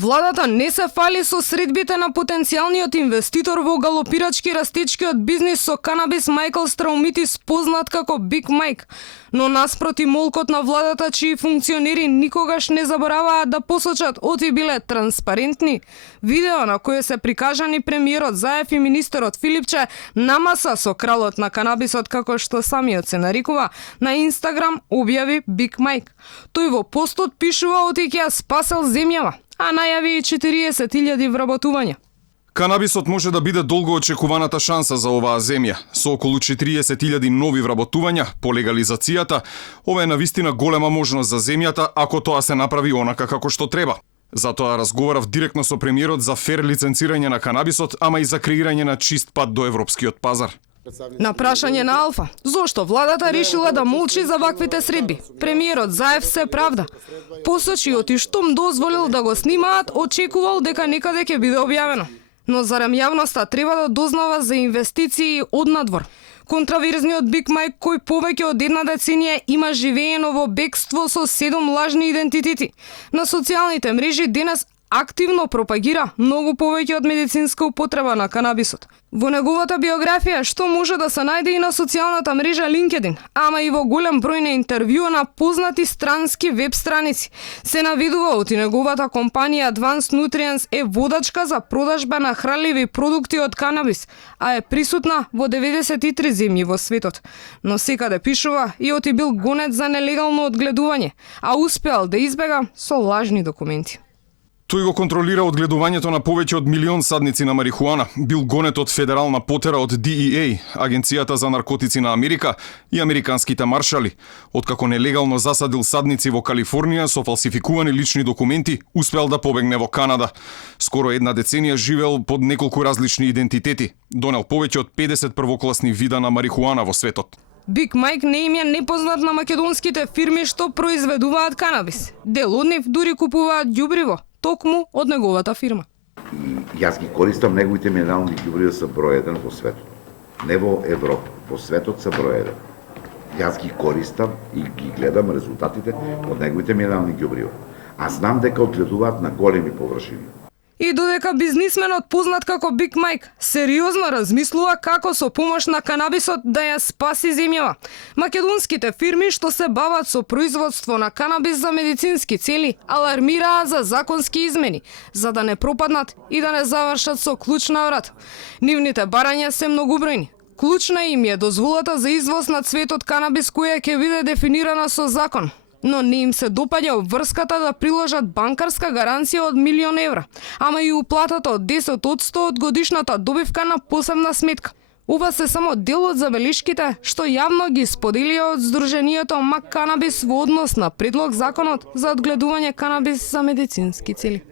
Владата не се фали со средбите на потенцијалниот инвеститор во галопирачки растечкиот бизнис со канабис Майкл Страумитис, познат како Биг Майк. Но наспроти молкот на владата, чии функционери никогаш не забораваат да посочат оти биле транспарентни, видео на кое се прикажани премиерот Заев и министерот Филипче на маса со кралот на канабисот, како што самиот се нарекува, на Инстаграм објави Биг Майк. Тој во постот пишува оти ќе ја спасел земјава, а најави и 40.000 вработувања. Канабисот може да биде долго очекуваната шанса за оваа земја. Со околу 40.000 нови вработувања по легализацијата, ова е навистина голема можност за земјата ако тоа се направи онака како што треба. Затоа разговарав директно со премиерот за фер лиценцирање на канабисот, ама и за креирање на чист пат до европскиот пазар. На прашање на Алфа, зошто владата решила да молчи за ваквите средби, премиерот Заев се правда. Посочи оти штом дозволил да го снимаат, очекувал дека некаде ќе биде објавено. Но зарем јавноста треба да дознава за инвестиции однадвор. Контраверзниот Биг Майк, кој повеќе од една деценија има живеено во бегство со 7 лажни идентитети, на социјалните мрежи денес активно пропагира многу повеќе од медицинска употреба на канабисот. Во неговата биографија, што може да се најде и на социјалната мрежа LinkedIn, ама и во голем број на интервјуа на познати странски веб страници, се наведува оти неговата компанија Advanced Nutrients е водачка за продажба на хранливи продукти од канабис, а е присутна во 93 земји во светот. Но секаде пишува и оти бил гонет за нелегално одгледување, а успеал да избега со лажни документи. Тој го контролира одгледувањето на повеќе од 1 милион садници на марихуана, бил гонет од федерална потера од DEA, Агенцијата за наркотици на Америка и американските маршали. Откако нелегално засадил садници во Калифорнија со фалсификувани лични документи, успеал да побегне во Канада. Скоро една деценија живеел под неколку различни идентитети. Донел повеќе од 50 првокласни вида на марихуана во светот. Биг Майк не им е непознат на македонските фирми што произведуваат канабис. Дел од нив дури купуваат ѓубриво, токму од неговата фирма. И јас ги користам неговите минерални ѓубрива са број 1 во светот. Не во Европа, во светот са број 1. Јас ги користам и ги гледам резултатите од неговите минерални ѓубрива. А знам дека одгледуваат на големи површини. И додека бизнисменот познат како Биг Майк сериозно размислува како со помош на канабисот да ја спаси земјава, македонските фирми што се бават со производство на канабис за медицински цели алармираат за законски измени, за да не пропаднат и да не завршат со клуч на врат. Нивните барања се многобројни. Клучна им е дозволата за извоз на цветот канабис која ќе биде дефинирана со закон. Но не им се допаѓа обврската да приложат банкарска гаранција од 1 милион евра, ама и уплатата од 10% од годишната добивка на посебна сметка. Ова се само дел од забелишките што јавно ги споделија од Сдруженијето МакКанабис во однос на предлог законот за одгледување канабис за медицински цели.